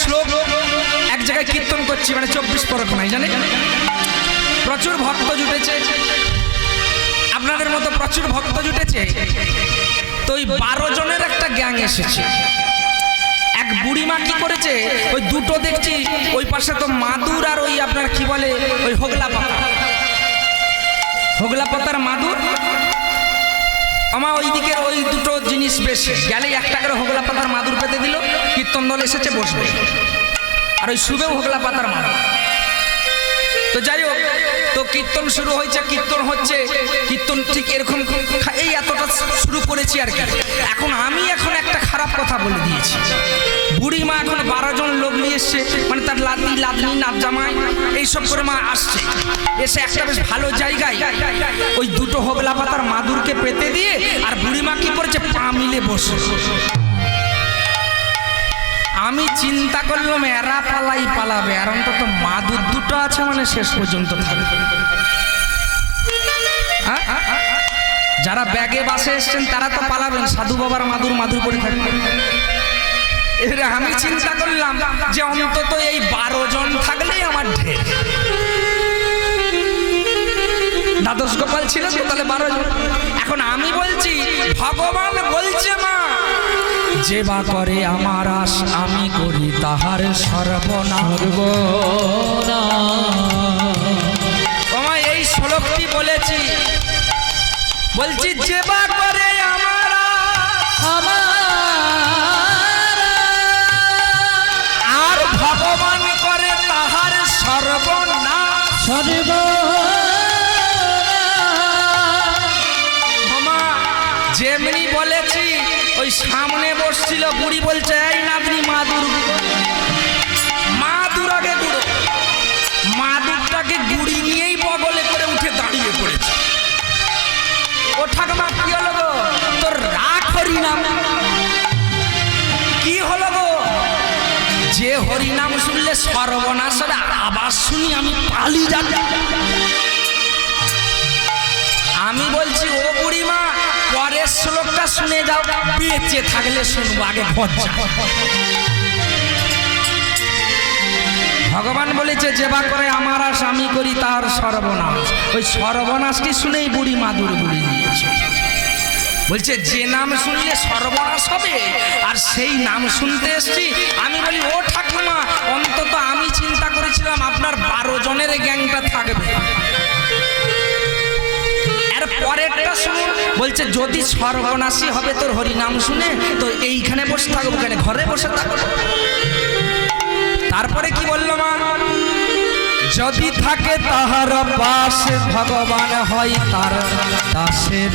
শ্লোক এক জায়গায় কীর্তন করছি, মানে 24 পরগনায় জানেন প্রচুর ভক্ত জুটেছে, আপনাদের মতো প্রচুর ভক্ত জুটেছে। তো ওই 12 জনের একটা গ্যাং এসেছে। এক বুড়িমা কি করেছে, ওই দুটো দেখছি ওই পাশে তো মাদুর আর ওই আপনার কি বলে ওই হোগলা পাতার মাদুর, আমার ওইদিকে ওই দুটো জিনিস বেশ গেলেই একটা করে হোগলা পাতার মাদুর পেতে দিল, কীর্তন দল এসেছে বসবে, আর ওই শুভেও হোগলা পাতার মাদুর। তো যাই হোক, তো কীর্তন শুরু হয়েছে, কীর্তন হচ্ছে, কীর্তন ঠিক এরকম এই এতটা শুরু করেছি আর কি। এখন আমি একটা খারাপ কথা বলে দিয়েছি। বুড়ি মা এখন 12 জন লোক নিয়ে এসছে, মানে তার লাদনি নাচ জামাই এইসব করে মা আসছে, এসে একটা বেশ ভালো জায়গায় ওই দুটো হোগলা পাতার মাদুরকে পেতে দিয়ে আর বুড়ি মা কি করেছে পা মিলে বসে। আমি চিন্তা করলাম এরা পালাবে, আর অন্তত মাদুর দুটো আছে মানে শেষ পর্যন্ত থাকবে। যারা ব্যাগে বাসে এসছেন তারা তো পালাবেন, সাধু বাবার মাদুর পরে থাকবে। এবারে আমি চিন্তা করলাম যে অন্তত এই 12 জন থাকলেই আমার ঢের। দ্বাদশ গোপাল ছিল তো, তাহলে 12 জন। এখন আমি বলছি ভগবান বলছে মা যে বা করে আমার আশ আমি করি তাহার সর্বনাশ। এই শ্লোকটি বলেছি, বলছি যে বা করে আমার আর ভগবান করে তাহার সর্বনাশ। যেমনি বলেছি ওই সামনে বসছিল বুড়ি বলছে এই নাতনি মাদুর আগে গুঁড়ো, মাদুরটাকে গুড়ি নিয়েই বগলে করে উঠে দাঁড়িয়ে পড়েছে। ও ঠাকুমা কি হলো গো, তোর রাগ হরিনাম কি হলো গো? যে হরিনাম শুনলে সর্বনাশের আওয়াজ শুনি আমি পালি যাই। আমি বলছি ও বুড়িমা পরের শ্লোকটা শুনে যাও, বেঁচে থাকলে শুনবো, আগে ঘর যাও। ভগবান বলেছে যে বা করে আমার আশ আমি করি তার সর্বনাশ। ওই সর্বনাশটি শুনেই বুড়ি মাদুর গুড়ি দিয়েছে। বলছে যে নাম শুনলে সর্বনাশ হবে, আর সেই নাম শুনতে এসছি। আমি বলি ও ঠাকুমা অন্তত আমি চিন্তা করেছিলাম আপনার 12 জনের গ্যাংটা থাকবে। পরেরটা শুনুন, বলছে যদি সর্বনাশী হবে তোর হরিনাম শুনে তো এইখানে বসে থাকবো, কেন ঘরে বসে থাকবো। তারপরে কি বললো মা, যদি থাকে তাহার পাশে ভগবান হয় তার দাসের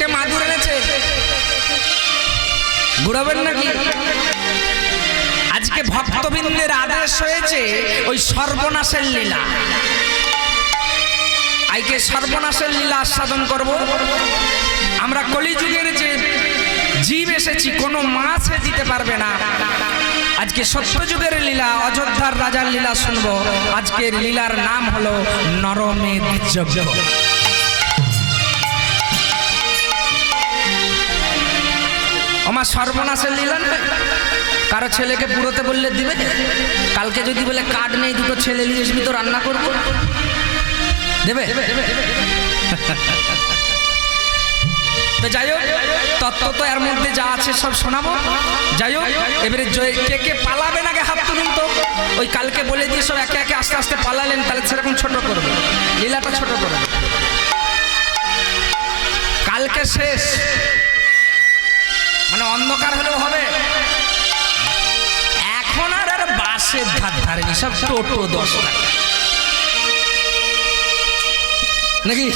কে মাদুর এনেছে ঘুরাবেন নাকি? আজকে ভক্তবৃন্দের আদেশ হয়েছে ওই সর্বনাশের লীলা, আজকে সর্বনাশের লীলা আস্বাদন করব। আমরা কলিযুগের যে জীব এসেছি কোনো মাছে দিতে পারবে না। আজকে সত্যযুগের লীলা, অযোধ্যার রাজার লীলা শুনবো। আজকের লীলার নাম হলো নরমেধ যজ্ঞ। আমার সর্বনাশের লীলা না, কারো ছেলেকে পুরোতে বললে দিবে, কালকে যদি বলে কার্ড নেই দুটো ছেলে নিয়ে আসবি তো রান্না করবো, দেবে? তো যাই হোক, তত্ত্ব তো এর মধ্যে যা আছে সব শোনাবো। যাই হোক, এবারে কে কে পালাবেন আগে হাত তুলুন তো। ওই কালকে বলে দিয়ে সব একে একে আস্তে আস্তে পালালেন, তাহলে সেরকম ছোট করবে, লীলাটা ছোট করবে। কালকে শেষ, মানে অন্ধকার হলেও হবে। এখন আর বাসের ধারেনি, সব টোটো 10 টাকা নাকি।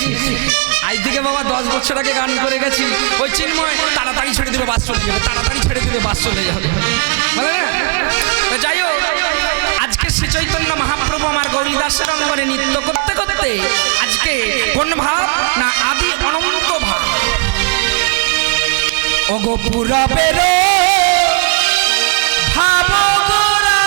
আজ থেকে বাবা 10 বছর আগে গান করে গেছি, ওই চিন্ময় তাড়াতাড়ি ছেড়ে দেবে বাস চলে যাবে, তাড়াতাড়ি ছেড়ে দেবে বাস চলে যাবে, বলে না? তো যাই হোক, আজকে শ্রী চৈতন্য মহাপ্রভু আমার গৌরীদাসের অঙ্গনে নৃত্য করতে করতে আজকে কোন ভাব না আদি অনন্ত ভাব। ওগো পুরবের ভাব গোরা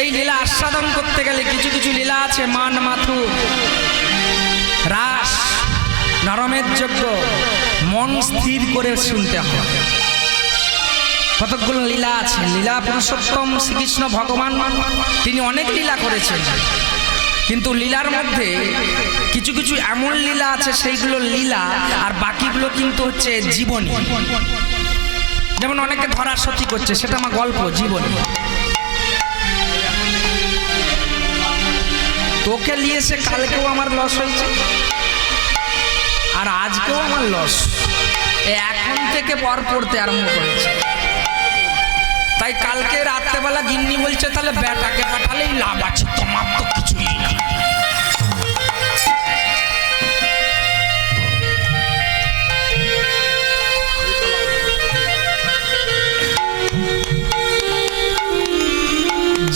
এই লীলা আস্বাদন করতে গেলে কিছু কিছু লীলা আছে মান মাথু রাস নরমের যোগ্য, মন স্থির করে শুনতে হবে। কতগুলো লীলা আছে। লীলা পুরুষোত্তম শ্রীকৃষ্ণ ভগবান তিনি অনেক লীলা করেছেন, কিন্তু লীলার মধ্যে কিছু কিছু এমন লীলা আছে সেইগুলো লীলা, আর বাকিগুলো কিন্তু হচ্ছে জীবনী। যেমন অনেকে ধরা সতী করছে, সেটা আমার গল্প জীবনী। তোকে নিয়ে এসে কালকেও আমার লস হয়েছে আর আজকেও আমার লস, এখন থেকে পর পড়তে আরম্ভ করেছে। তাই কালকে রাত্রেবেলা গিন্নি বলছে তাহলে বেটাকে পাঠালেই লাভ আছে, তোমার তো কিছুই না।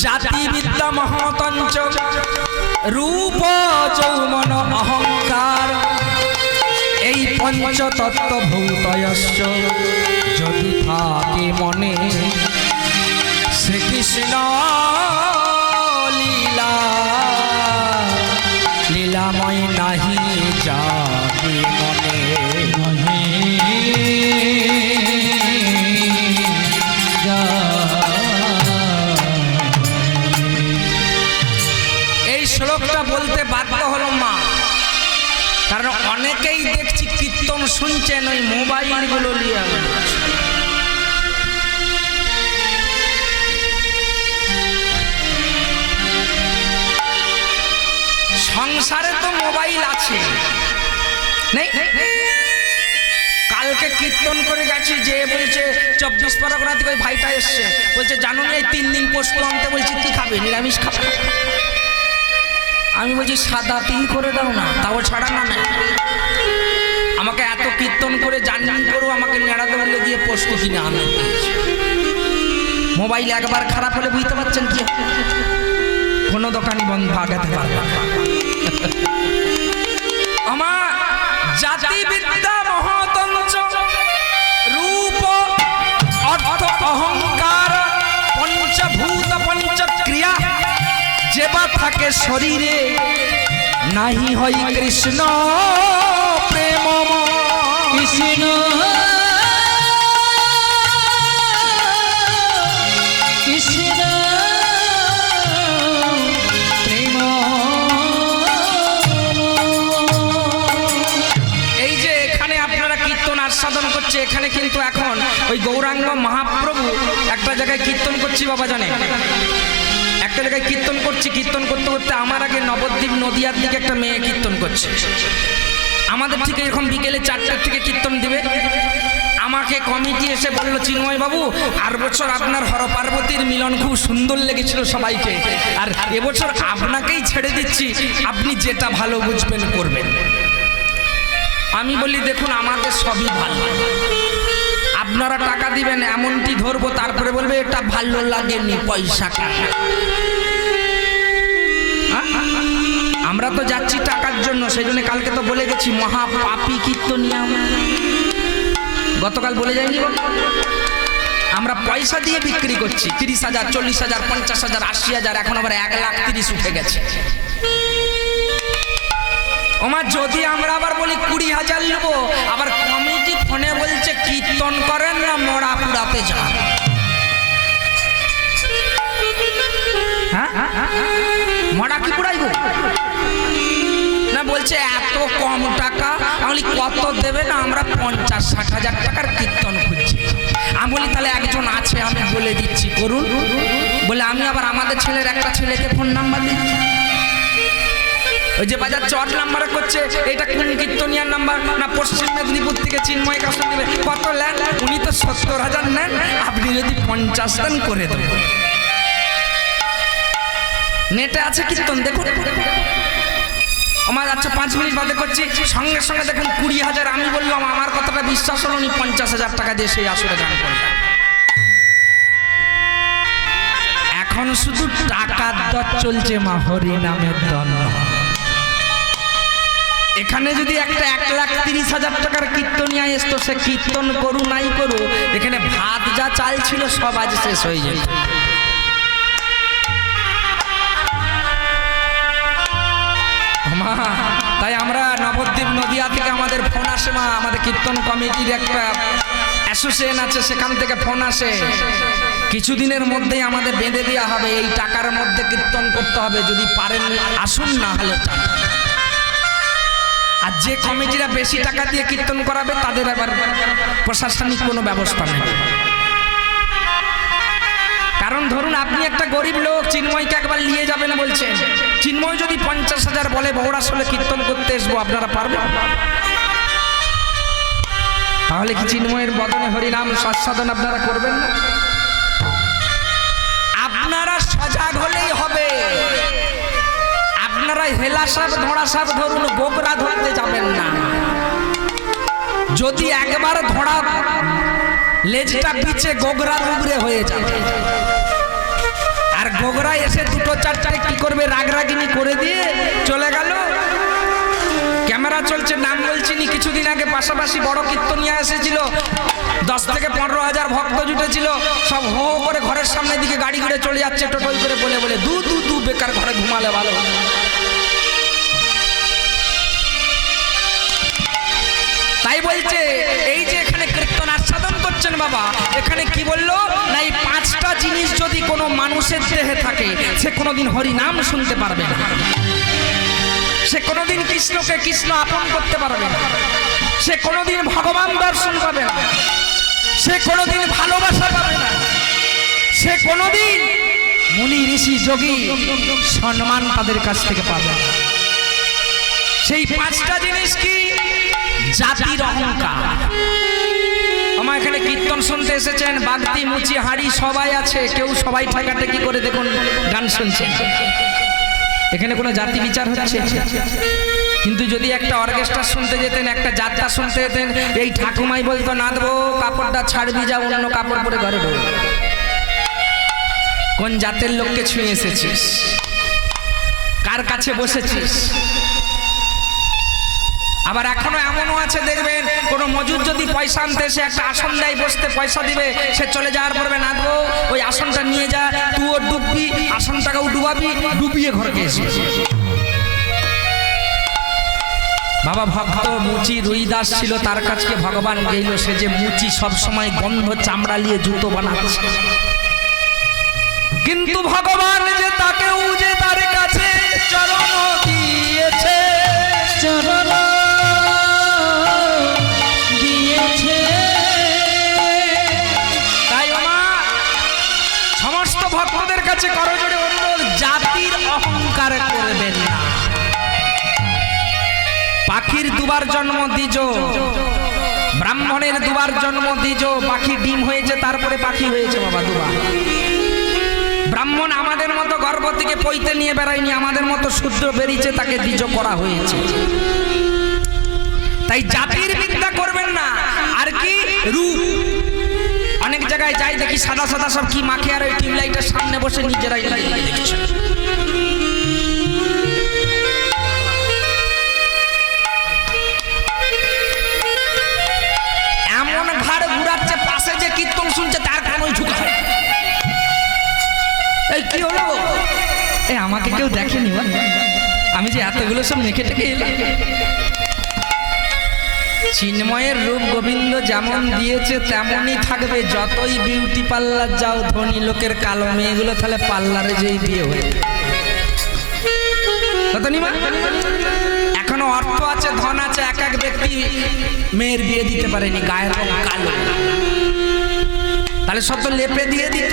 জাতি বিদ্যা মহাতঞ্চ রূপ যৌমন অহংকার, এই পঞ্চতত্ত্ব ভূতয়স্য যদি থাকে মনে, শ্রীকৃষ্ণ লীলা লীলাময় নাহি জাতি মনে। এই শ্লোকটা বলতে বাধ্য হলো মা, কারণ অনেকেই দেখছি কীর্তন শুনছেন ওই মোবাইলগুলো নিয়ে। সংসারে তো মোবাইল আছে, নেই? কালকে কীর্তন করে গেছি, যে বলছে 24 পরগনা থেকে ওই ভাইটা এসছে, বলছে জানো না এই 3 দিন পোস্ত আনতে, বলছি কি খাবে, নিরামিষ খাবে? আমি বলছি সাদা তিল করে দাও না, তাও ছাড়া না। আমাকে এত কীর্তন করে জান করো, আমাকে নেড়া দৌড়লে দিয়ে পোস্ত কিনে আনতে। মোবাইল একবার খারাপ হলে বুঝতে পারছেন কি, কোনো দোকানই বন্ধ আগাতে পারবে না। আমার জাতি বিদ্যা মহাতঞ্চ রূপ অর্থ অহংকার পঞ্চভূত পঞ্চক্রিয়া যেবা থাকে শরীরে, নাহি হয় কৃষ্ণ প্রেম। কৃষ্ণ কৃষ্ণ প্রেম। এই যে এখানে আপনারা কীর্তন আস্বাদন করছে, এখানে কিন্তু এখন ওই গৌরাঙ্গ মহাপ্রভু একটা জায়গায় কীর্তন করছি, বাবা জানে একটা জায়গায় কীর্তন করছি, কীর্তন করতে করতে আমার আগে নবদ্বীপ নদিয়ার দিকে একটা মেয়ে কীর্তন করছে। আমাদের ঠিক এরকম বিকেলে 4টার থেকে কীর্তন দিবে। আমাকে কমিটি এসে বলল, চিন্ময় বাবু আর বছর আপনার হর পার্বতীর মিলন খুব সুন্দর লেগেছিল সবাইকে, আর এবছর আপনাকেই ছেড়ে দিচ্ছি, আপনি যেটা ভালো বুঝবেন করবেন। আমি বলি দেখুন আমাদের সবই ভালো, আপনারা টাকা দিবেন এমনটি ধরবো, তারপরে বলবে এটা ভালো লাগেনি পয়সা কাটা। আমরা তো যাচ্ছি টাকার জন্য, সেই জন্য কালকে তো বলে গেছি মহা পাপী কীর্তনিয়া। গতকাল বলে যায়নি? আমরা পয়সা দিয়ে বিক্রি করছি 30,000, 40,000, 50,000, 80,000, এখন আবার 1,30,000 উঠে গেছে। ওমা যদি আমরা আবার বলি 20,000 নেবো, আবার কমিটি ফোনে বলছে কীর্তন করেন না মরা পুরাতে যান। হ্যাঁ মরা কি পুরাইব না, বলছে এত কম টাকা। আমি কত দেবে না, আমরা 50-60,000 টাকার কীর্তন খুঁজছি। আমি বলি তাহলে একজন আছে আমি বলে দিচ্ছি করুন। বলে আমি আবার আমাদের ছেলের একটা ছেলেকে ফোন নাম্বার দিচ্ছি, ওই যে বাজার চট নাম্বারে করছে, এটা কোন কীর্তনিয়ার নাম্বার না, পশ্চিম মেদিনীপুর থেকে চিন্ময় কাছে দিবে। কত নেন? উনি তো 70,000 নেন, আপনি যদি 50 দেন করে দেবো। নেটে আছে কীর্তন দেখুন। আমার আচ্ছা 5 মিনিট বাদে করছি, সঙ্গে সঙ্গে দেখুন 20,000। আমি বললাম আমার কথাটা বিশ্বাস হলো, উনি 50,000 টাকা দিয়ে সেই আসরে গান করলেন। এখন শুধু টাকার দর চলছে মা, হরি নামের দর। এখানে যদি একটা 1,30,000 টাকার কীর্তনিয়া আসতো, সে কীর্তন করু নাই করু, এখানে ভাত যা চাল ছিল সব আজ শেষ হয়ে যেত। তাই আমরা নবদ্বীপ নদিয়া থেকে আমাদের ফোন আসে মা, আমাদের কীর্তন কমিটির একটা অ্যাসোসিয়েশন আছে, সেখান থেকে ফোন আসে কিছুদিনের মধ্যেই আমাদের বেঁধে দেওয়া হবে, এই টাকার মধ্যে কীর্তন করতে হবে, যদি পারেন আসুন, না হলে। আর যে কমিটিরা বেশি টাকা দিয়ে কীর্তন করাবে তাদের আবার প্রশাসনিক কোনো ব্যবস্থা নেই। কারণ ধরুন আপনি একটা গরিব লোক, চিন্ময়কে একবার নিয়ে যাবেন বলছেন, চিন্ময় যদি 50,000 বলে বৌড়াশোলে কীর্তন করতে আসবো, আপনারা পারবেন? তাহলে কি চিন্ময়ের বদনে হরিনাম সৎসাধন আপনারা করবেন না? আপনারা সজাগ হলেই হবে। আপনারা হেলা সাপ ধরা সাপ ধরুন, গোগরা ধরতে যাবেন না। যদি একবার ধরা লেজটা পিছে গোগরার উপরে হয়ে যাবে, আর গোগরা এসে 2-4 কি করবে, রাগরাগিনী করে দিয়ে চলে গেল। ক্যামেরা চলছে, নাম বলছি নি, কিছুদিন আগে পাশাপাশি বড় কীর্তনিয়া এসেছিল, 10 থেকে 15,000 ভক্ত জুটেছিল, সব হো করে ঘরের সামনের দিকে গাড়ি ঘুরে চলে যাচ্ছে টোটোই করে, বলে বলে দু বেকার ঘরে ঘুমালে ভালো। তাই বলছে এই যে এখানে কীর্তন আস্বাদন করছেন বাবা, এখানে কি বললো না, এই 5টা জিনিস যদি কোনো মানুষের দেহে থাকে, সে কোনোদিন হরি নাম শুনতে পারবে না, সে কোনোদিন কৃষ্ণকে কৃষ্ণ আপন করতে পারবে না, সে কোনোদিন ভগবান দর্শন পাবে না, সে কোনোদিন ভালোবাসা পাবে না, সে কোনোদিন মুনি ঋষি যোগী সম্মান তাদের কাছ থেকে পাবে। সেই 5টা জিনিস কি? জাতির অহংকার। আমার এখানে কীর্তন শুনতে এসেছেন, বাগদি মুচি হাড়ি সবাই আছে, কেউ সবাই ঠেকাঠেকি করে দেখুন গান শুনছেন, এখানে কোনো জাতি বিচার হচ্ছে? কিন্তু যদি একটা অর্কেস্ট্রা শুনতে যেতেন, একটা যাত্রা শুনতে যেতেন, এই ঠাকুমাই বলতো না দেবো কাপড়টা ছাড়বি, যা অন্য কাপড় পরে ঘরে ঢোক। কোন জাতের লোককে ছুঁয়ে এসেছিস, কার কাছে বসেছিস? আবার এখনো এমনও আছে দেখবেন, কোনো মজুর যদি পয়সা আনতে এসে একটা আসন দেয়, বসতে পয়সা দিবে, সে চলে যাওয়ার পরে না দেবো ওই আসনটা নিয়ে যা, তুইও ডুববি, আসনটাকেও ডুবাবি, ডুবিয়ে ঘরকে এসে। বাবা ভক্ত মুচি রুইদাস ছিল, তার কাছে ভগবান গেল, সে যে মুচি সব সময় গন্ধ চামড়া নিয়ে জুতো বানাচ্ছে, কিন্তু ভগবান যে তাকেও যে তার কাছে চরণ দিয়েছে, চরণ দিয়েছে। তাই মা সমস্ত ভক্তদের কাছে করজোড়ে অনুরোধ, জাতির অহংকার করবেন না। পাখির দুবার জন্ম দিজ, ব্রাহ্মণের দুবার জন্ম দিজ, পাখি ডিম হয়েছে তারপরে পাখি হয়েছে বাবা দুবার। ব্রাহ্মণ আমাদের মতো গর্ভ থেকে পইতে নিয়ে বেড়ায়নি, আমাদের মতো শূদ্র বেরিয়েছে, তাকে দ্বিজ করা হয়েছে। তাই জাতির বিদ্যা করবেন না। আর কি রূপ, জায়গায় যাই দেখি সাদা সাদা সব কি মাখে, আর ওই টিউব লাইটের সামনে বসে নিজেরাই দেখছে। এমন ঘাড় ঘুরাচ্ছে, পাশে যে কীর্তন শুনছে তার কানই ঝুঁকা। এই কি হলো? এই আমাকে কেউ দেখেনি, আমি যে এতগুলো সব মেখে টেকে এলাম। চিন্ময়ের রূপ গোবিন্দ যেমন দিয়েছে তেমনই থাকবে, যতই বিউটি পার্লার যাও, ধনী লোকের কালো মেয়েগুলো তাহলে পার্লারে যেই বিয়ে হয়ে এখনো অর্থ আছে, ধন আছে, এক এক ব্যক্তি মেয়ের বিয়ে দিতে পারেনি, গায়ের রং কালো, তাহলে সব তো লেপে দিয়ে দিত।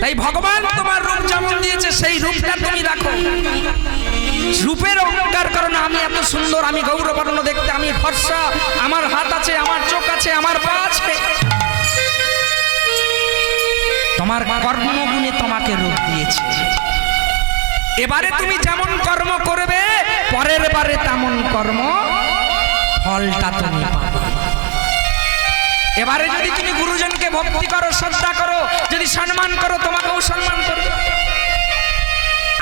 তাই ভগবান তোমার রূপ যেমন দিয়েছে সেই রূপটা তুমি রাখো। রূপের অহংকার করো না, আমি এত সুন্দর, আমি গৌরবর্ণ দেখতে, আমি ফর্সা, আমার হাত আছে, আমার চোখ আছে, আমার পা আছে। তোমার কর্মগুণে তোমাকে রূপ দিয়েছে। এবারে তুমি যেমন কর্ম করবে, পরের বারে তেমন কর্ম ফলটা তুমি পাবে। এবারে যদি তুমি গুরুজনকে ভক্তি করো, শ্রদ্ধা করো, যদি সম্মান করো, তোমাকেও সম্মান করবে।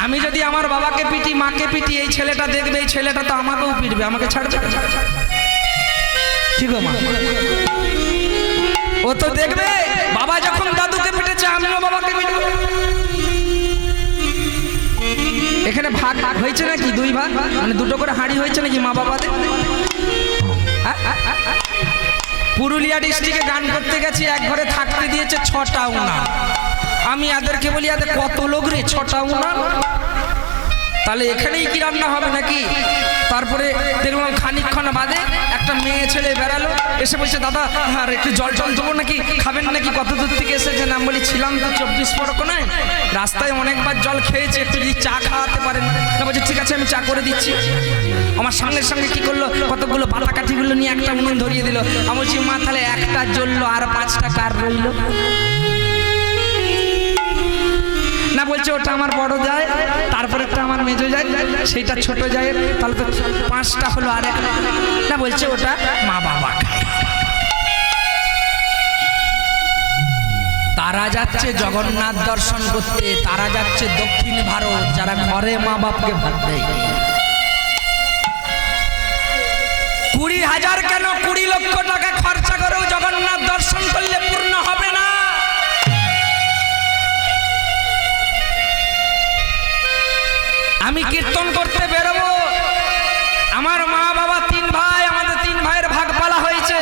আমি যদি আমার বাবাকে পিটি, মাকে পিটি, এই ছেলেটা দেখবে, এই ছেলেটা তো আমাকেও পিটবে, আমাকে ছাড়বে। ঠিক মা, ও তো দেখবে বাবা যখন দাদুকে পিটেছে, আমিও বাবাকে পিটবো। এখানে ভাগ হয়েছে নাকি? দুই ভাগ, মানে দুটো করে হাঁড়ি হয়েছে নাকি মা বাবাদের? পুরুলিয়া ডিস্ট্রিক্টে গান করতে গেছি, এক ঘরে থাকতে দিয়েছে 6টা উনা। আমি এদেরকে বলি, এদের কত লোক রে, 6টা উনা? তাহলে এখানেই কি রান্না হবে নাকি? তারপরে দেখলাম খানিকক্ষণ বাদে একটা মেয়ে ছেলে বেড়ালো, এসে বলছে, দাদা আর একটু জল টল দেবো নাকি, খাবেন নাকি? কত দূর থেকে এসেছেন? আমি বলি, ছিলাম তো 24 পরগনায়, রাস্তায় অনেকবার জল খেয়েছি, একটু যদি চা খাওয়াতে পারেন। না, বলছে ঠিক আছে, আমি চা করে দিচ্ছি। আমার সঙ্গে সঙ্গে কি করলো, কতগুলো পাতা কাঠিগুলো নিয়ে একটা উনুন ধরিয়ে দিল। আমি বলছি, মা তাহলে একটা জ্বললো, আর 5টা কার রইল? না, বলছে ওটা আমার বড় যায়, তারপরে একটা আমার মেজো যায়, সেইটা ছোট যায়, তাহলে তো 5টা হলো। আর একটা না, বলছে ওটা মা বাবা খায়। তারা যাচ্ছে জগন্নাথ দর্শন করতে, তারা যাচ্ছে দক্ষিণ ভারত, যারা ঘরে মা বাপকে ভাত দেয়। 20,000 কেন 20 লক্ষ টাকা খরচা করেও জগন্নাথ দর্শন করলে পূর্ণ হবে না। আমি কীর্তন করতে বেরোবো, আমার মা বাবা 3 ভাই, আমাদের 3 ভাইয়ের ভাগ পালা হয়েছে।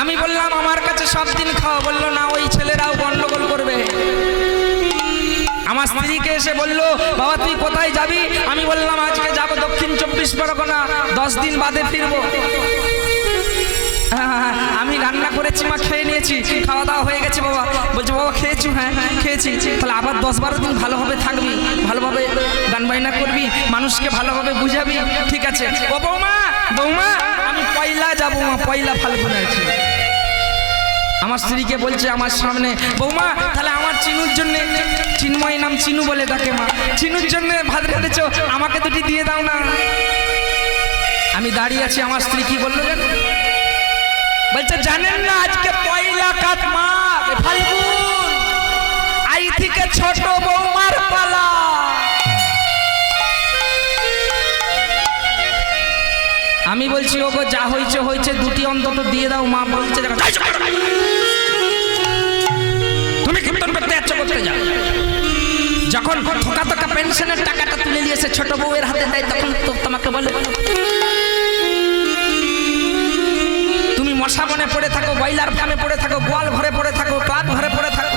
আমি বললাম আমার কাছে সব দিন খাও, বললো না, ওই ছেলেরাও গন্ডগোল করবে। আমার স্ত্রীকে এসে বললো, বাবা তুই কোথায় যাবি? আমি বললাম আজকে যাবো দক্ষিণ 24 পরগনা, 10 দিন বাদে ফিরবো। আমি রান্না করেছি, মা খেয়ে নিয়েছি, খাওয়া দাওয়া হয়ে গেছে বাবা। বলছে, বাবা খেয়েছি? হ্যাঁ খেয়েছি। তাহলে আবার 10-12 দিন ভালোভাবে থাকবি, ভালোভাবে গান বাজনা করবি, মানুষকে ভালোভাবে বুঝাবি, ঠিক আছে? ও বৌমা, বৌমা আমি পয়লা যাবো, মা পয়লা ফাল্গুন আছে। আমার স্ত্রীকে বলছে আমার সামনে, বৌমা তাহলে আমার চিনুর জন্য, চিন্ময় নাম চিনু বলে ডাকে মা, চিনুর জন্য ভাত রেঁধেছো, আমাকে দুটি দিয়ে দাও না। আমি দাঁড়িয়ে আছি, আমার স্ত্রী কি বললো জানো? বলছে, জানেন না আজকে পয়লা কাত মা ফাল্গুন, আই থেকে ছোট বৌমার পালা। আমি বলছি, ওগো যা হয়েছে হয়েছে, দুটি অন্তত দিয়ে দাও। মা বলছে, তুমি কীর্তন করতে যাচ্ছ, করতে যাও। যখন থোকা থোকা পেনশনের টাকাটা তুলে নিয়েছে ছোট বউয়ের হাতে দেয়, তখন তো তোমাকে বলে তুমি মশা বনে পড়ে থাকো, বয়লার ফার্মে পড়ে থাকো, গোয়াল ঘরে পড়ে থাকো, ক্লাব ঘরে পড়ে থাকো,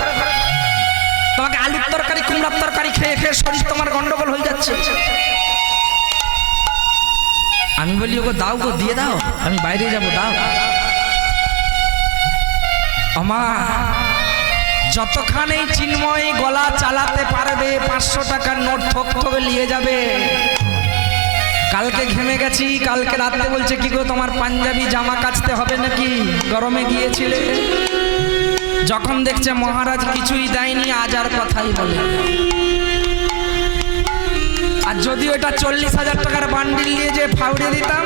তোমাকে আলুর তরকারি কুমড়ার তরকারি খেয়ে খেয়ে শরীর তোমার গন্ডগোল হয়ে যাচ্ছে। আমি বলি, ওগো দাও গো, দিয়ে দাও, আমি বাইরে যাব, দাও। আমা যতখানি চিন্ময় গলা চালাতে পারবে, 500 টাকার নোট ঠক ঠকে নিয়ে যাবে। কালকে ঘেমে গেছি, কালকে রাতে বলছে, কি গো তোমার পাঞ্জাবি জামা কাচতে হবে নাকি, গরমে গিয়েছিলে? যখন দেখছে মহারাজ কিছুই দেয়নি, আজ আর কথাই বলে। আর যদি ওটা 40,000 টাকার বান্ডিল নিয়ে যে ফাউড়ে দিতাম,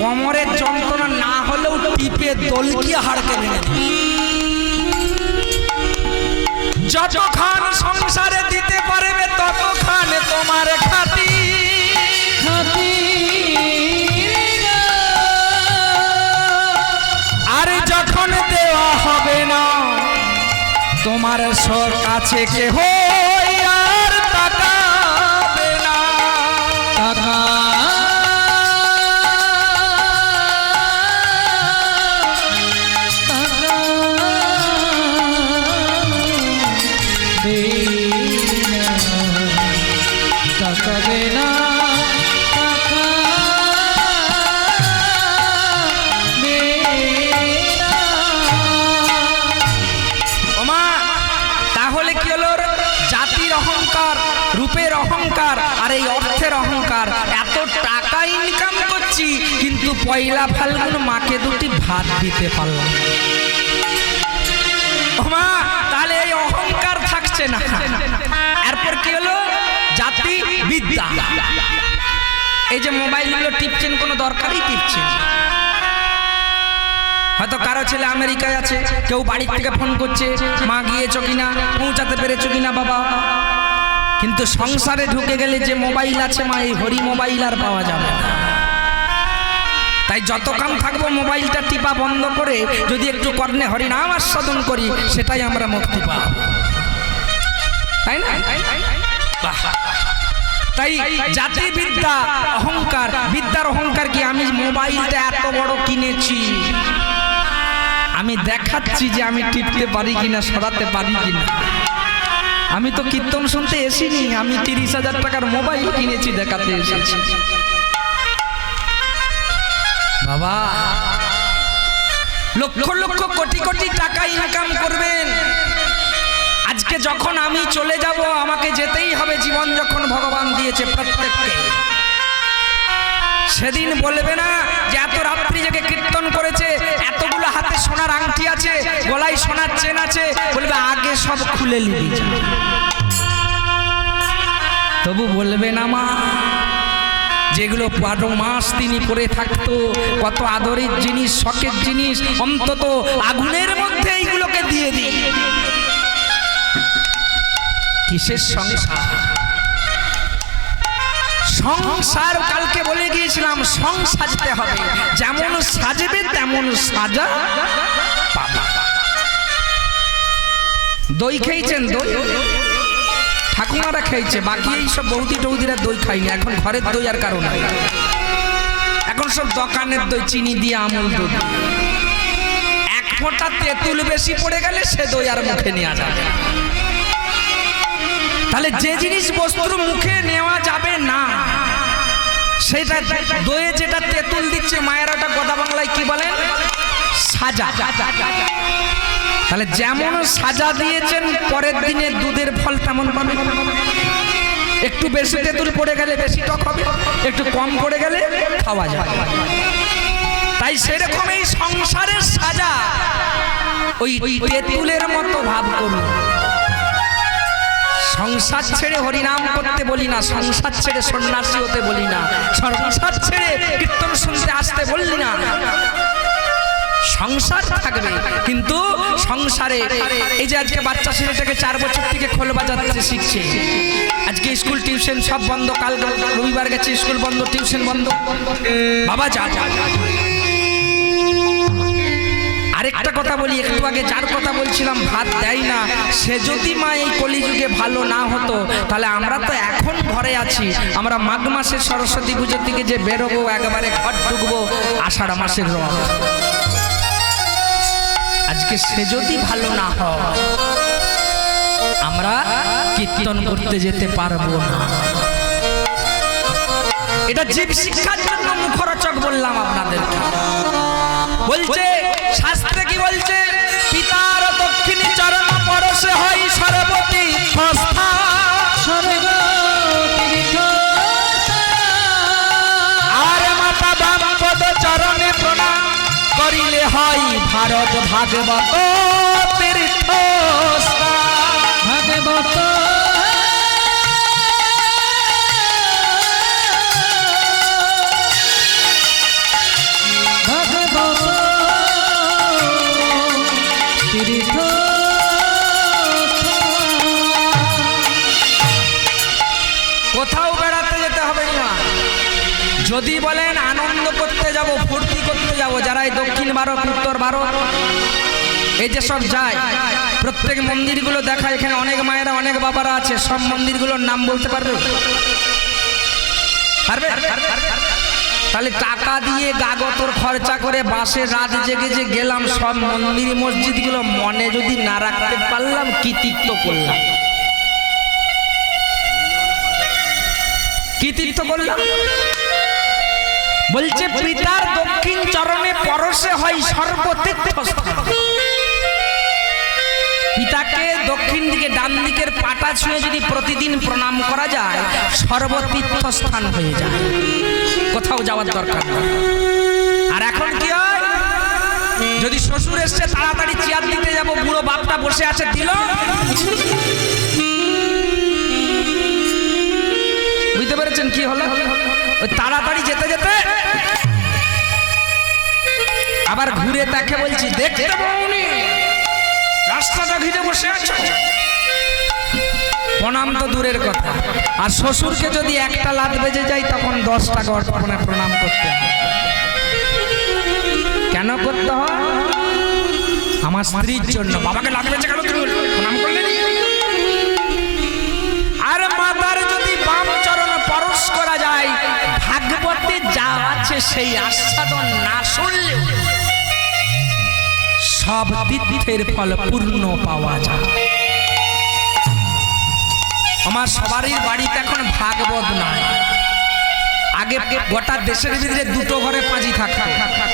কোমরের যন্ত্রণা না হলেও টিপে দলকি হাড়কে ভেঙে দিবে। যতক্ষণ সংসারে দিতে পারবে ততক্ষণ তোমার খাতি, আর যখন দেওয়া হবে না তোমার কাছে কেহ আর তাকাবে না। টাকা রূপের অহংকার আর এই অর্থের অহংকার। এত টাকা ইনকাম করছি কিন্তু পয়লা ফাল্গুন মাকে দুটি ভাত দিতে পারলাম মা, তাহলে এই অহংকার থাকছে না। এরপর কি হলো? জাতি বিদ্যা। এই যে মোবাইলগুলো টিপছেন কোনো দরকারই টিপছেন। হয়তো কারো ছেলে আমেরিকায় আছে, কেউ বাড়ি থেকে ফোন করছে, মা গিয়েছো কিনা, পৌঁছাতে পেরেছো কিনা বাবা। কিন্তু সংসারে ঢুকে গেলে যে মোবাইল আছে মা, এই হরি মোবাইল আর পাওয়া যাবে না। তাই যতক্ষণ থাকবো মোবাইলটা টিপা বন্ধ করে যদি একটু কর্ণে হরিনাম আস্বাদন করি, সেটাই আমরা মুক্তি পাব, তাই না? তাই জাতি বিদ্যা অহংকার, বিদ্যার অহংকার কি? আমি মোবাইলটা এত বড় কিনেছি, আমি দেখাচ্ছি যে আমি টিপতে পারি কিনা, সরাতে পারি কিনা। আমি তো কীর্তন শুনতে এসিনি, আমি 30,000 টাকার মোবাইল কিনেছি দেখাতে এসেছি। বাবা লক্ষ লক্ষ কোটি কোটি টাকা ইনকাম করবেন, আজকে যখন আমি চলে যাব আমাকে যেতেই হবে। জীবন যখন ভগবান দিয়েছে প্রত্যেককে, সেদিন বলবে না যে এত রাত্রি জেগে কীর্তন করেছে, এতগুলো হাতে সোনার আংটি আছে, গলায় সোনার চেন আছে, বলবে আগে সব খুলে নিবি। তবু বলবে না মা, যেগুলো 12 মাস তিনি পরে থাকতো, কত আদরের জিনিস, শখের জিনিস, অন্তত আগুনের মধ্যে এইগুলোকে দিয়ে দিই। কিসের সংসার? সংসার কালকে বলে গিয়েছিলাম, সং সাজতে হবে, যেমন সাজবে তেমন সাজা পাবে। দই খেয়েছেন? দই ঠাকুমারা খেয়েছে, বাকি এইসব বৌদি টৌদিরা দই খাইনি। এখন ঘরের দই আর কারণ নাই, এখন সব দোকানের দই, চিনি দিয়ে, আমুল দুধ। এক ফোঁটা তেঁতুল বেশি পড়ে গেলে সে দই আর মুখে নেওয়া যাবে। তাহলে যে জিনিস বস্তুর মুখে নেওয়া যাবে না, সেটা দইয়ে যেটা তেঁতুল দিচ্ছে মায়েরা, ওটা গোদা বাংলায় কি বলেন? সাজা। তাহলে যেমন সাজা দিয়েছেন, পরের দিনে দুধের ফল তেমন পাবে। একটু বেশি তেঁতুল পড়ে গেলে বেশি টক হবে, একটু কম পড়ে গেলে খাওয়া যাবে। তাই সেরকম এই সংসারের সাজা ওই তেঁতুলের মতো ভাব করুন। সংসার ছেড়ে হরিনাম করতে বলি না, সংসার ছেড়ে সন্ন্যাসী হতে বলি না, সংসার ছেড়ে কীর্তন শুনতে আসতে বললি না। সংসার থাকবে, কিন্তু সংসারে এই যে আজকে বাচ্চা ছেলেটাকে 4 বছর থেকে খোল বাজাতে শিখছে, আজকে স্কুল টিউশন সব বন্ধ, কাল রবিবার গেছে স্কুল বন্ধ, টিউশন বন্ধ। বাবা যা। আরেকটা কথা বলি, একটু আগে যার কথা বলছিলাম ভাত দেয় না, সে যদি মা এই কলিযুগে ভালো না হতো, তাহলে আমরা তো এখন ঘরে আছি। আমরা মাঘ মাসে সরস্বতী পুজোর দিকে যে বেরোবো, একবারে ঘর ঢুকবো আষাঢ় মাসের রথ। আজকে সে যদি ভালো না হয়, আমরা কীর্তন করতে যেতে পারবো না। এটা জীব শিক্ষার জন্য মুখরোচক বললাম আপনাদেরকে। বলছে শাস্ত্রে কি বলছে? পিতার দক্ষিণী চরণ পরশে হয় সর্বতী আর মাতা বাম পদ চরণে প্রণাম করিলে হয় ভারত ভাগবত তীর্থস্থান। ভাগবত ভারত, উত্তর ভারত, এই যে সব যায়, প্রত্যেক মন্দিরগুলো দেখা, এখানে অনেক মায়েরা অনেক বাবারা আছে, সব মন্দিরগুলোর নাম বলতে পারবে? পারবে? তাহলে টাকা দিয়ে গাগতর খরচা করে বাসে রাত জেগে যে গেলাম, সব মন্দির মসজিদগুলো মনে যদি না রাখতে পারলাম, কি তীর্থ করলাম? কি তীর্থ করলাম? বলছে পিতার দক্ষিণ চরণে পরশে হয় সর্বতীর্থস্থান। পিতাকে দক্ষিণ দিকে ডান দিকের পাটা ছুঁয়ে যদি প্রতিদিন প্রণাম করা যায়, সর্বতীর্থস্থান হয়ে যায়, কোথাও যাওয়ার দরকার নেই। আর এখন কি হয়, যদি শ্বশুর এসছে তাড়াতাড়ি চেয়ার দিতে যাব, বুড়ো বাপটা বসে আছে, দিল, বুঝতে পেরেছেন কি হলো? ওই তাড়াতাড়ি যেতে যেতে আবার ঘুরে তাকে বলছি, দেখতে পাওনি রাস্তাটা ঘিরে বসে আছো? প্রণাম তো দূরের কথা, আর শ্বশুরকে যদি একটা লাত বেজে যায় তখন 10টা গর্পণে প্রণাম করতে হয়। কেন করতে হয়? আমার স্ত্রীর জন্য। বাবাকে লাত বেজে কেন তুমি প্রণাম করলে? আর মাতার যদি বাম চরণ পরশ করা যায়, ভাগবতে যা আছে সেই আস্বাদন না শুনলে সব তীর্থের ফল পূর্ণ পাওয়া যায়। আমার সবারই বাড়িতে এখন ভাগবত নাই। আগে গোটা দেশের ভিতরে দুটো ঘরে পাঁজি থাকতো।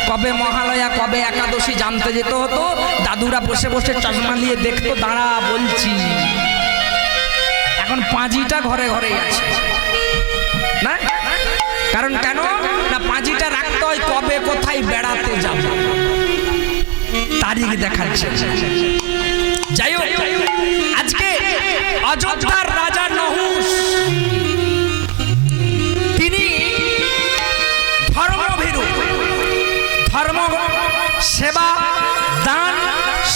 কবে মহালয়া কবে একাদশী জানতে যেতে হতো, দাদুরা বসে বসে চশমা নিয়ে দেখতো, দাঁড়া বলছি। এখন পাঁজিটা ঘরে ঘরে আছে না? কারণ কেন না, পাঁজিটা রাখতে হয় কবে কোথায় বেড়াতে যাব, তারিখ দেখাচ্ছে। যাই হোক, আজকে অযোধ্যার রাজা নহুষ, তিনি ধর্মভীরু, ধর্ম সেবা দান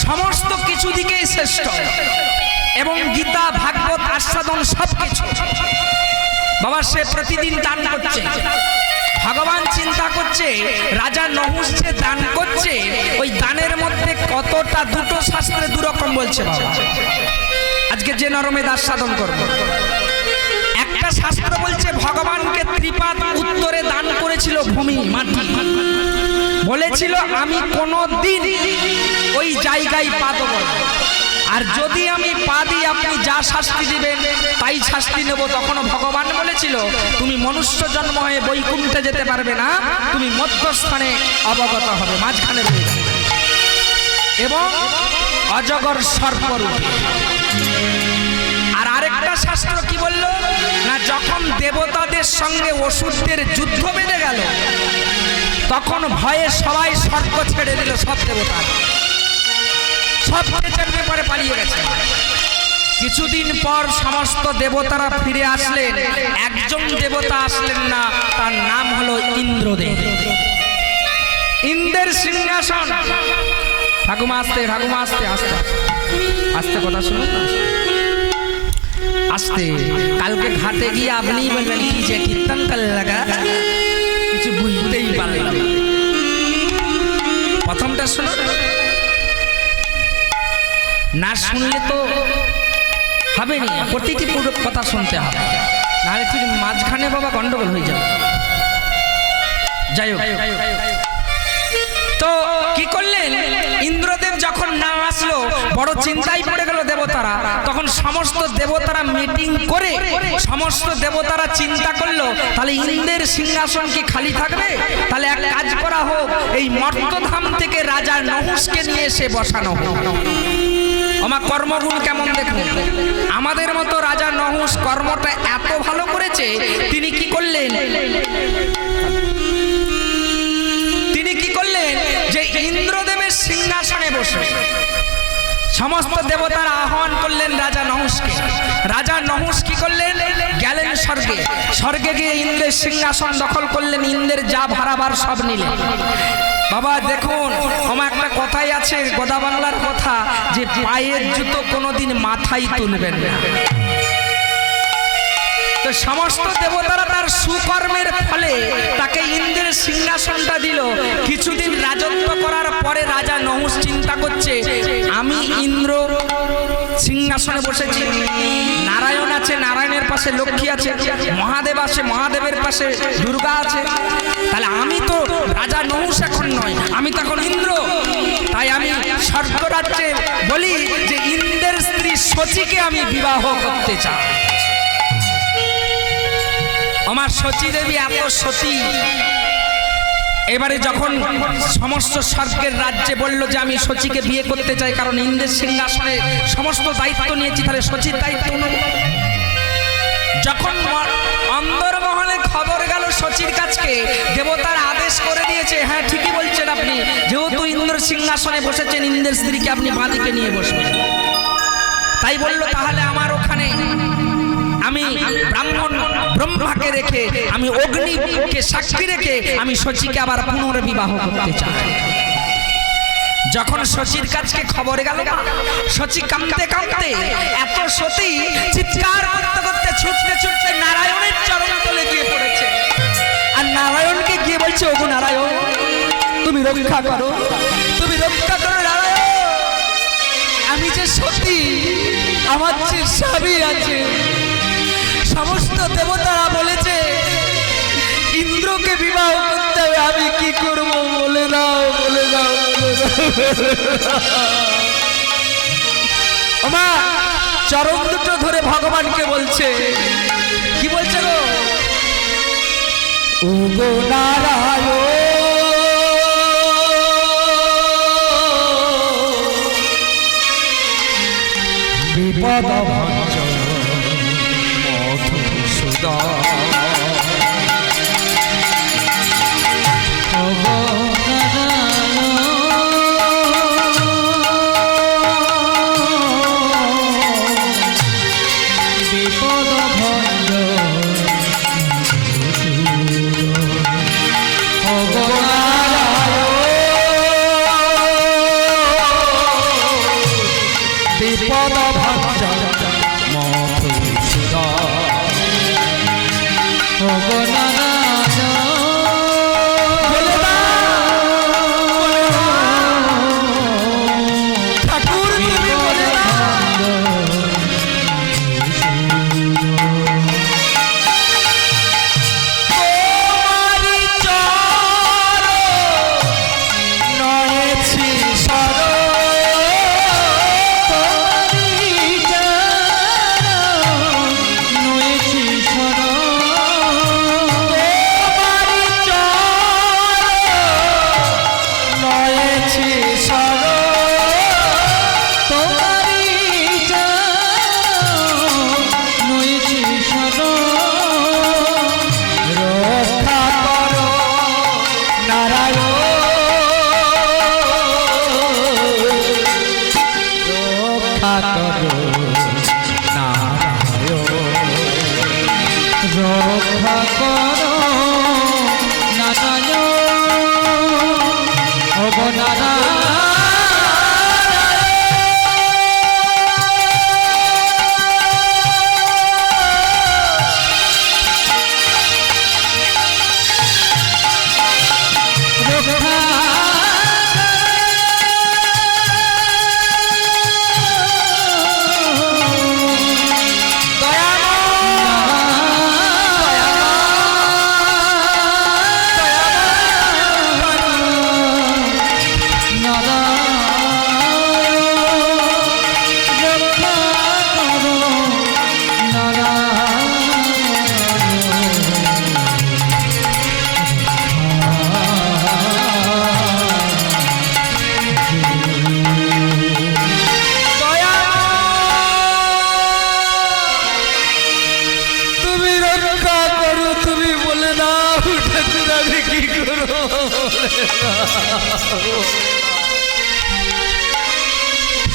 সমস্ত কিছু দিকেই শ্রেষ্ঠ, এবং গীতা ভাগবত আস্বাদন সবকিছু। বাবা সে প্রতিদিন দান করছে, ভগবান চিন্তা করছে রাজা নহুষ যে দান করছে, ওই দানের মধ্যে কতটা, দুটো শাস্ত্রে দুরকম বলছে বাবা। আজকে যে নরমেদ আস্বাদন করবো, একটা শাস্ত্র বলছে ভগবানকে ত্রিপাদ উত্তরে দান করেছিল ভূমি, মাটি, বলেছিল আমি কোনদিন ওই জায়গায় পা দেব না, আর যদি আমি পা দিই আপনি যা শাস্তি দিবেন তাই শাস্তি নেব। তখনও ভগবান বলেছিল তুমি মনুষ্য জন্ম হয়ে বৈকুণ্ঠে যেতে পারবে না, তুমি মধ্যস্থানে অবগত হবে, মাঝখানে রয়ে যাবে। এবং অজগর সর্পরূপে। আর আরেকটা শাস্ত্র কি বলল না, যখন দেবতাদের সঙ্গে অসুরদের যুদ্ধ বেঁধে গেল, তখন ভয়ে সবাই স্বর্গ ছেড়ে দিল, সব দেবতা সব চেপে পরে পালিয়ে গেছে। কিছুদিন পর সমস্ত দেবতারা ফিরে আসলেন, একজন দেবতা আসলেন না, তার নাম হলো ইন্দ্রদেব। ইন্দ্রের সিংহাসন, ঠাকুমা আস্তে, ঠাকুমা আস্তে, আস্তে আস্তে কথা শুনুন, আস্তে। কালকে ঘাটে গিয়ে আপনি বলবেন কি যে কীর্তন কাল লাগা, কিছু বুঝতেই পারলাম। প্রথমটা শুনুন, না শুনলে তো হবে না, প্রতিটি কথা শুনতে হবে, নাহলে ঠিক মাঝখানে বাবা গন্ডগোল হয়ে যাবে। যাই হোক, তো কি করলেন ইন্দ্রদেব যখন না আসলো, বড় চিন্তায় পড়ে গেল দেবতারা। তখন সমস্ত দেবতারা মিটিং করে সমস্ত দেবতারা চিন্তা করলো, তাহলে ইন্দ্রের সিংহাসন কি খালি থাকবে? তাহলে এক কাজ করা হোক, এই মর্তধাম থেকে রাজা নহুষকে নিয়ে এসে বসানো হোক। আমার কর্মগুণ কেমন দেখুন। আমাদের মতো রাজা নহুষ কর্মটা এত ভালো করেছে, তিনি কি করলেন, যে ইন্দ্রদেবের সিংহাসনে বসে সমস্ত দেবতারা আহ্বান করলেন রাজা নহুষকে। রাজা নহুষ কি করলেন, গেলেন স্বর্গে। স্বর্গে গিয়ে ইন্দ্রের সিংহাসন দখল করলেন, ইন্দ্রের যা ভাড়াবার সব নিলেন। বাবা দেখুন, আমার একটা কথাই আছে, গোদা বাংলার কথা, যে পায়ের জুতো কোনোদিন মাথায় তুলবেন না। তো সমস্ত দেবতারা তার সুকর্মের ফলে তাকে ইন্দ্রের সিংহাসনটা দিল। কিছুদিন রাজত্ব করার বলছে আমি ইন্দ্র সিংহাসনে বসেছি, নারায়ণ আছে, নারায়ণের পাশে লক্ষ্মী আছে, মহাদেব আছে, মহাদেবের পাশে দুর্গা আছে, তাহলে আমি তো রাজা নহুষ এখন নয়, আমি তখন ইন্দ্র। তাই আমি স্বর্গরাজ্যে বলি যে ইন্দ্রের স্ত্রী শচীকে আমি বিবাহ করতে চাই। আমার শচী দেবী এত সতী, এবারে যখন সমস্ত স্বর্গের রাজ্যে বলল যে আমি শচীকে বিয়ে করতে চাই, কারণ ইন্দ্রের সিংহাসনে সমস্ত দায়িত্ব নিয়েছি, তাহলে শচীর দায়িত্ব নেব। যখন অন্দরমহলে খবর গেল শচীর কাছে, দেবতার আদেশ করে দিয়েছে, হ্যাঁ ঠিকই বলছেন আপনি, যেহেতু ইন্দ্র সিংহাসনে বসেছেন, ইন্দ্রের স্ত্রীকে আপনি বাঁদিকে নিয়ে বসবেন। তাই বলল তাহলে আমার ওখানে আমি ব্রাহ্মণ ব্রহ্মাকে রেখে, আমি অগ্নিকে সাক্ষী রেখে আমি শচীকে আবার পুনর্বিবাহ করতে চাই। যখন শচীর কাছে খবর গেল, শচী কাঁদতে কাঁদতে এত সতী চিৎকার করতে করতে ছুটতে ছুটতে নারায়ণের চরণ তলে গিয়ে পড়েছে, আর নারায়ণকে গিয়ে বলছে, ওগো নারায়ণ তুমি রক্ষা করো, তুমি রক্ষা করো নারায়ণ, আমি যে সতী, আমার যে স্বামী আছে, সমস্ত দেবতারা বলেছে ইন্দ্রকে বিবাহ করতে হবে, আমি কি করবো বলে দাও, বলে দাও, বলে দাও। আমার চরণ দুটো ধরে ভগবানকে বলছে, কি বলছে গো, ও গো নারায়ণ বিপদ ভঞ্জন মধুসূদন, বিপদ ভঞ্জন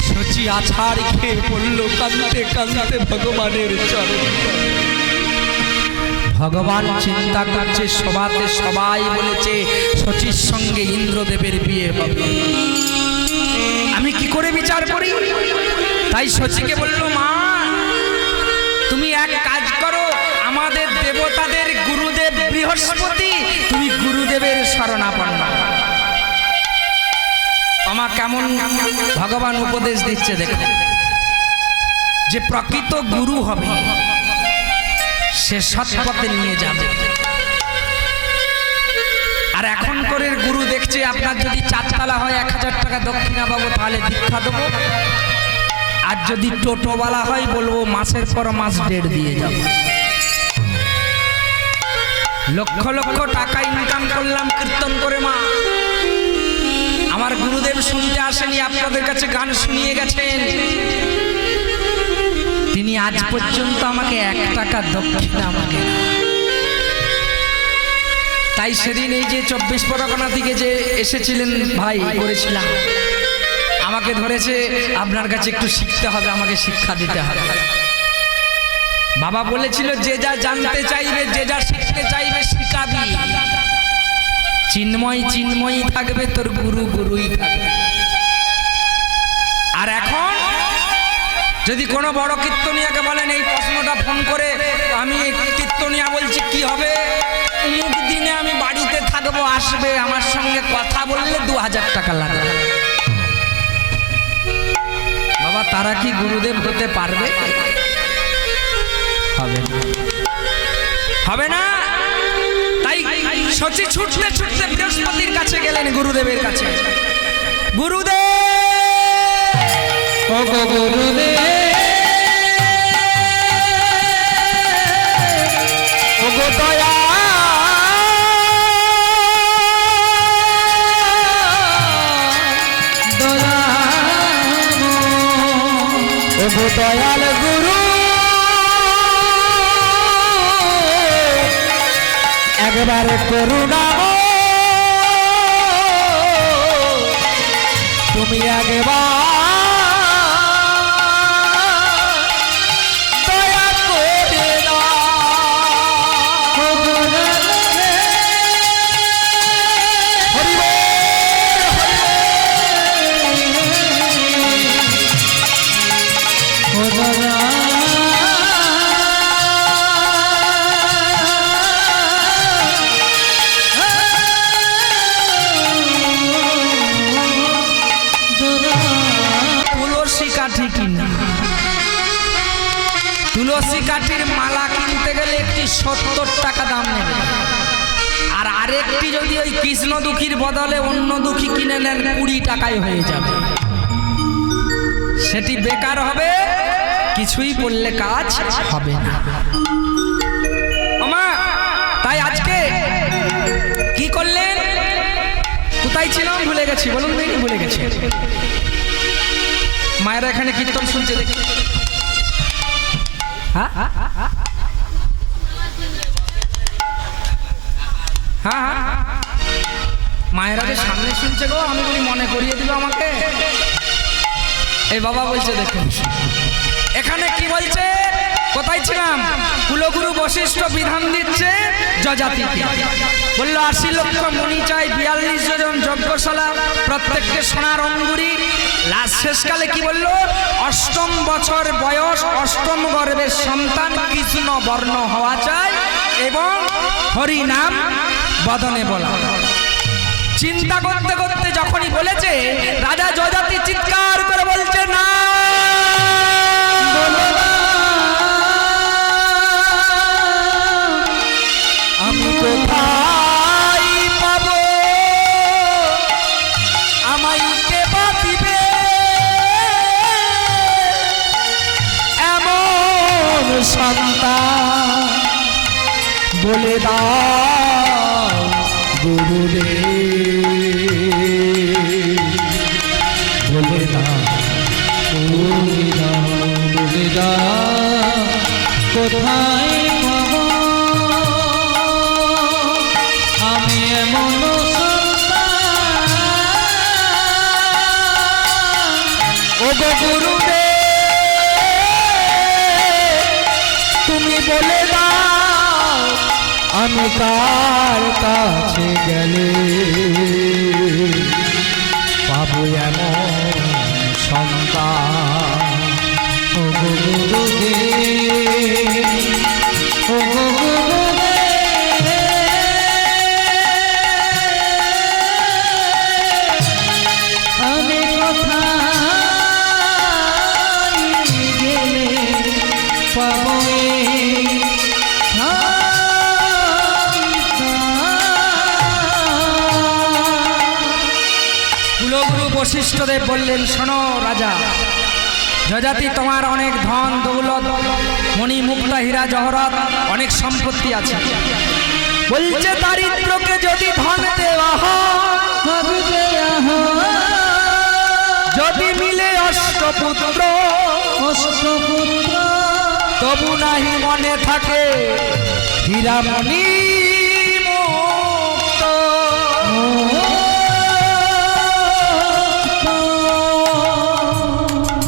শচী আছাড় খেয়ে পড়ল কাঁদতে কাঁদতে ভগবানের চরণ। ভগবান চিন্তা করছে, সবাতে সবাই বলেছে শচীর সঙ্গে ইন্দ্রদেবের বিয়ে হবে, আমি কি করে বিচার করি? তাই শচীকে বলল, মা তুমি এক কাজ করো, আমাদের দেবতাদের গুরুদেব বৃহস্পতি, তুমি গুরুদেবের শরণাপন্ন। আমার কেমন ভগবান উপদেশ দিচ্ছে দেখো, যে প্রকৃত গুরু হবে সে সৎ পথে নিয়ে যাবে। আর এখন করে গুরু দেখছে আপনার যদি চারতলা হয় 1000 টাকা দক্ষিণা পাবো, তাহলে দীক্ষা দেবো। আর যদি টোটোওয়ালা হয় বলবো মাসের পর মাস 1.5 দিয়ে যাবো। লক্ষ লক্ষ টাকা ইনকাম করলাম কীর্তন করে মা। আমার গুরুদেব শুনতে আসেনি, আপনাদের কাছে গান শুনিয়ে গেছেন। তিনি আজ পর্যন্ত আমাকে 1 টাকা দক্ষিণা আমাকে। তাই সেদিন এই যে 24 পরগনা থেকে যে এসেছিলেন ভাই করেছিলাম, আমাকে ধরেছে আপনার কাছে একটু শিখতে হবে, আমাকে শিক্ষা দিতে হবে। বাবা বলেছিল যে যা জানতে চাইবে, যে যা শিখতে চাইবে শিখাবি। চিন্ময় চিন্ময়ই থাকবে, তোর গুরু গুরুই থাকবে। আর এখন যদি কোনো বড় কীর্তনিয়াকে বলেন এই প্রশ্নটা ফোন করে, আমি কীর্তনিয়া বলছি কি হবে, অমুক দিনে আমি বাড়িতে থাকবো, আসবে আমার সঙ্গে কথা বললে 2000 টাকা লাগবে। বাবা তারা কি গুরুদেব হতে পারবে? হবে না। তাই সচি ছুটতে ছুটতে বৃহস্পতির কাছে গেলেন, গুরুদেবের কাছে। গুরুদেব, ও গো গুরুদেব, ও গো দয়া, ও গো দয়াল গুরু, একবার করুণা তুমি একবার দয়া করে তুলসী কাঠির মালা কিনতে গেলে একটি 70 টাকা দাম নেবে। আর আরেকটি যদি ওই কৃষ্ণ দুঃখীর বদলে অন্য দুঃখী কিনে নেন 20 টাকায় হয়ে যাবে। সেটি বেকার হবে, কিছুই বললে কাজ হবে না। আমা তাই আজকে কি করলেন? কোথায় ছিলাম ভুলে গেছি, বলুন দেখি। ভুলে গেছি। মায়েরা এখানে কীর্তন শুনছে দেখি। হ্যাঁ হ্যাঁ মায়েরা যে সামনে শুনছে গো, আমি বলি মনে করিয়ে দিল আমাকে। এই বাবা বলছে দেখুন এখানে কি বলছে, কোথায় ছিলাম? কুলগুরু বশিষ্ঠ বিধান দিচ্ছে যজাতিকে। বললো 80 লক্ষ মণি চাই, 42 জন যজ্ঞশালা, প্রত্যেককে সোনার অঙ্গুরি। লাস্ট শেষকালে কি বললো? 8ম বছর বয়স, 8ম গর্ভের সন্তান কৃষ্ণ বর্ণ হওয়া চাই এবং হরি নাম বদনে বলা। চিন্তা করতে করতে যখনই বলেছে, রাজা যজাতি চিৎকার করে বলছে না, আমি কোথায় পাবো, আমায় কে বাঁচিবে এমন সন্তান, বলে দাও গুরুদেব, বলে দাও, বলে দাও, বলে দাও কোথায় পাবো আমি এমন সন্তান, ও গো গুরুদেব তুমি বলে দাও আমি কার কাছে গেলে পাবো এমন সন্তান, ও গো গুরুদেব, ও গো গুরুদেব কৃষ্ণদেব বললেন, শোনো রাজা, যজাতি তোমার অনেক ধন দৌলত, মণি মুক্তা হীরা জহরত, অনেক সম্পত্তি আছে। বলছে দারিদ্রকে যদি ধন দেওয়া হয়, যদি মিলে অষ্টপুত্র, তবু নাহি মনে থাকে হীরামণি মুক্ত।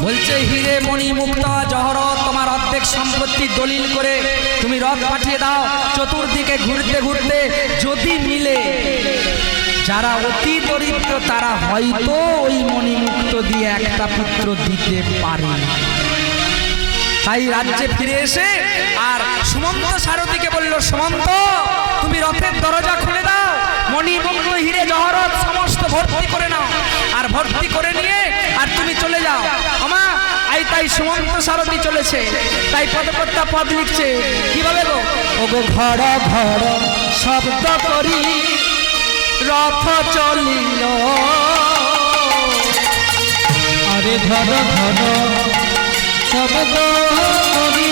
বলছে হিরে মণি মুক্তা জহরত তোমার অর্ধেক সম্পত্তি দলিল করে তুমি রথ পাঠিয়ে দাও, চতুর্দিকে ঘুরতে ঘুরতে যদি মিলে যারা অতি দরিদ্র তারা হয়তো ওই মণিমুক্ত দিয়ে একটা পুত্র দিতে পারে। তাই রাজ্যে ফিরে এসে আর সুমন্ত সারথীকে বলল, সুমন্ত তুমি রথের দরজা খুলে দাও, মণিমুক্ত হিরে জহরত সমস্ত ভর্তি করে নাও, আর ভর্তি করে নিয়ে আর তুমি চলে যাও। আমা আই তাই সুমন্ত সারথী চলেছে, তাই পদকর্তা পদ লিখছে কিভাবে গো, ওগো ঘর ঘর শব্দ করি রথ চলিল, আরে ধর ধর শব্দ করি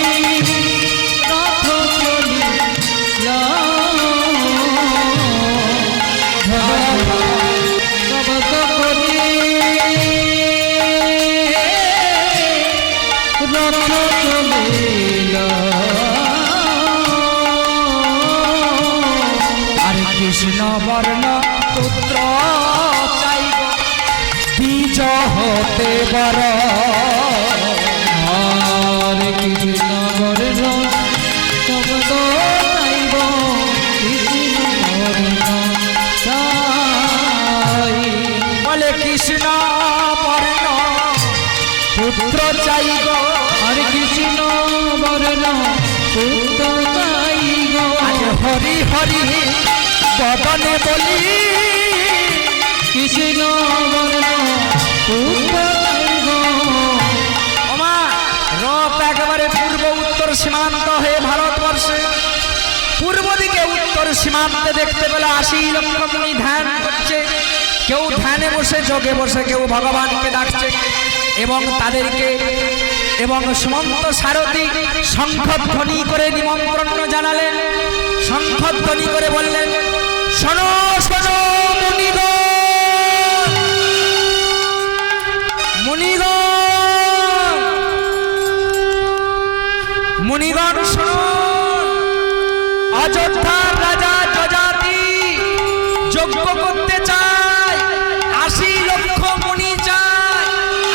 রথ চলিল, শব্দ করি রথ চলিল, আরে কৃষ্ণ বর্ণ পুত্র চাইব বীজ হতে বড়, হরে কৃষ্ণ বর্ণ শব্দ চাইব কৃষ্ণ বর্ণ চাই, বলে কৃষ্ণ বর্ণ পুত্র চাইব, হরে কৃষ্ণ বর্ণ পুত্র চাইব, আজ হরি হরি বদনে বলি কৃষ্ণ বর্ণ পুত্র চাইব। ওমা রথ একেবারে পূর্ব উত্তর সীমান্ত হয়ে ভারতবর্ষে পূর্ব দিকে উত্তর সীমান্তে দেখতে পেলে ৮০ লক্ষ মুনি ধ্যান করছে, কেউ ধ্যানে বসে যোগে বসে, কেউ ভগবানকে ডাকছে, এবং তাদেরকে এবং সুমন্ত সারথী শঙ্খধ্বনি করে নিমন্ত্রণ জানালেন। শঙ্খধ্বনি করে বললেন, শোনো শোনো মুনিগণ, মুনিগণ, মুনিগণ শোনো, অযোধ্যার রাজা যজাতি যজ্ঞ করতে চায়, ৮০ লক্ষ মুনি চায়,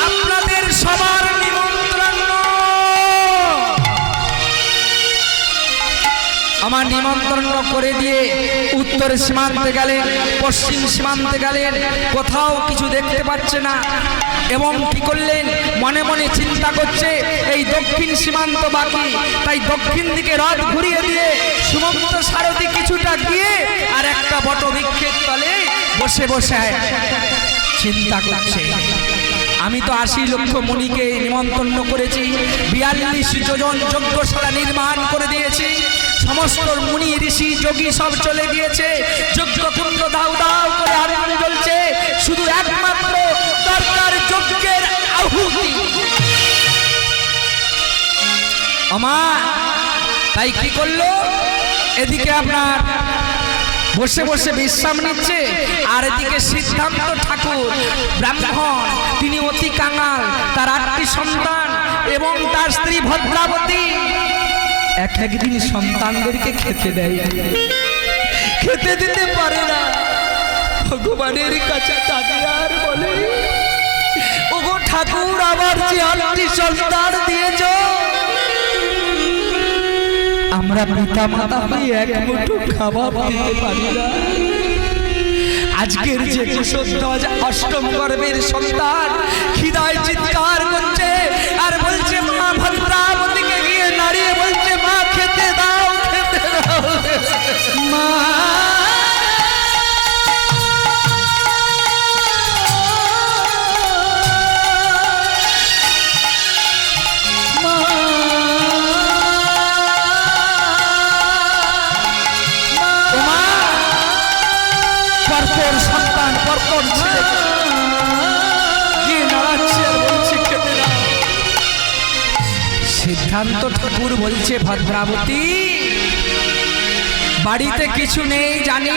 আপনাদের সবার নিমন্ত্রণ। আমার নিমন্ত্রণ করে দিয়ে উত্তর সীমান্তে গেলেন, পশ্চিম সীমান্তে গেলেন, কোথাও কিছু দেখতে পাচ্ছে না, এবং কি করলেন মনে মনে চিন্তা করছে এই দক্ষিণ সীমান্ত বাকি, তাই দক্ষিণ দিকে রথ ঘুরিয়ে দিয়ে সুমন্ত সারথী কিছুটা গিয়ে আর একটা বটবৃক্ষের তলে বসে বসে চিন্তা করছে, আমি তো ৮০ লক্ষ মুনিকে নিমন্ত্রণ করেছি, ৪২ যোজন যজ্ঞশালা নির্মাণ করে দিয়েছি, সমস্ত মুনি ঋষি যোগী সব চলে গিয়েছে, যজ্ঞকুণ্ড দাউ দাউ করে আগুন জ্বলছে, শুধু একমাত্র দরকার যজ্ঞের আহুতি। আমার তাই কি করলো, এদিকে আপনার বসে বসে বিশ্রাম নিচ্ছে, আর এদিকে সিদ্ধান্ত ঠাকুর ব্রাহ্মণ, তিনি অতি কাঙাল, তার ৮টি সন্তান এবং তার স্ত্রী ভদ্রাবতী এক একদিন সন্তানদেরকে খেতে দেয়, খেতে দিতে পারে না। ভগবানের কাছে কাঁদে আর বলে, ওগো ঠাকুর, আবার যে ৮টি সন্তান দিয়েছ, আমরা পিতা মাতা হয়ে এক মুঠো খাবার দিতে পারি না। আজকের যে কুশধ্বজ অষ্টম গর্ভের সন্তান খিদায় চিৎকার করছে আর বলছে, মা ভদ্রাবতীকে গিয়ে নাড়িয়ে বলছে, মা খেতে দাও, খেতে দাও, মা। সিদ্ধান্ত ঠাকুর বলছে, ভদ্রাবতী বাড়িতে কিছু নেই জানি,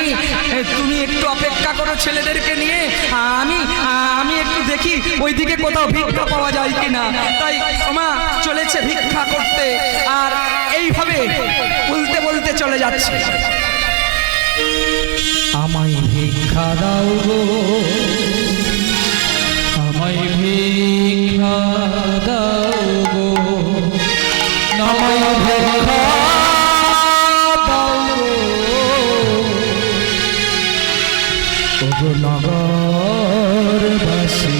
তুমি একটু অপেক্ষা করো ছেলেদেরকে নিয়ে, আমি একটু দেখি ওইদিকে কোথাও ভিক্ষা পাওয়া যায় কিনা। তাই মা চলেছে ভিক্ষা করতে, আর এইভাবে বলতে বলতে চলে যাচ্ছে। আমায় ভিক্ষা দাও গো, আমায় ভিক্ষা দাও গো, আমায় ভিক্ষা নগরবাসী,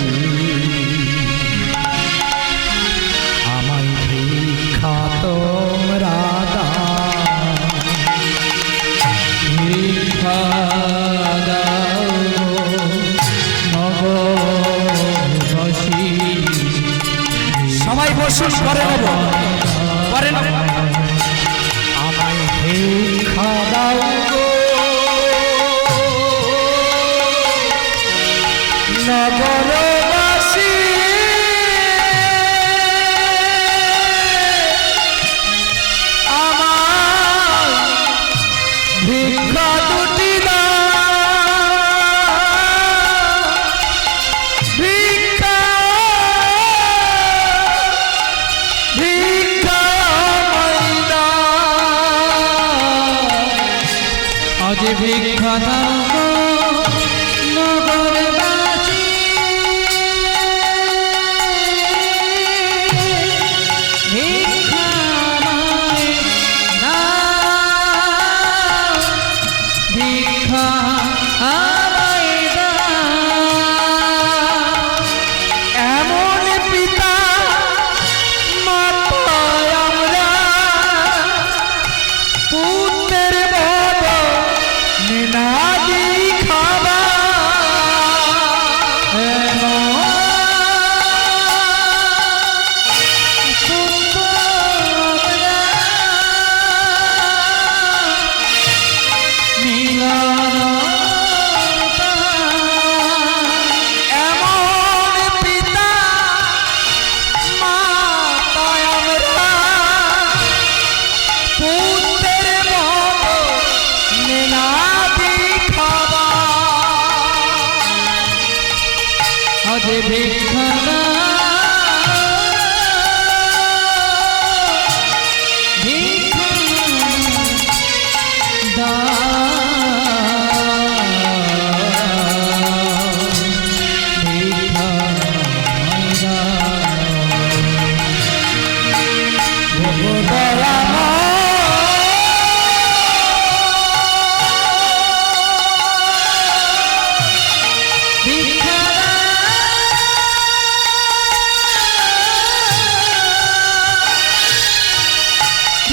আমায় ভিক্ষা তোমরা দাও, ভিক্ষা দাও নগরবাসী। সবাই বসুন, করে নেব, করে নেব। আমায় ভিক্ষা দাও নগরবাসী, আমার ভিক্ষা দুটি ভিক্ষা ভিক্ষা আজ ভিক্ষা দাও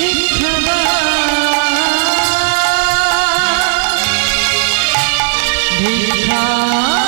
ভিক্ষা ভিক্ষা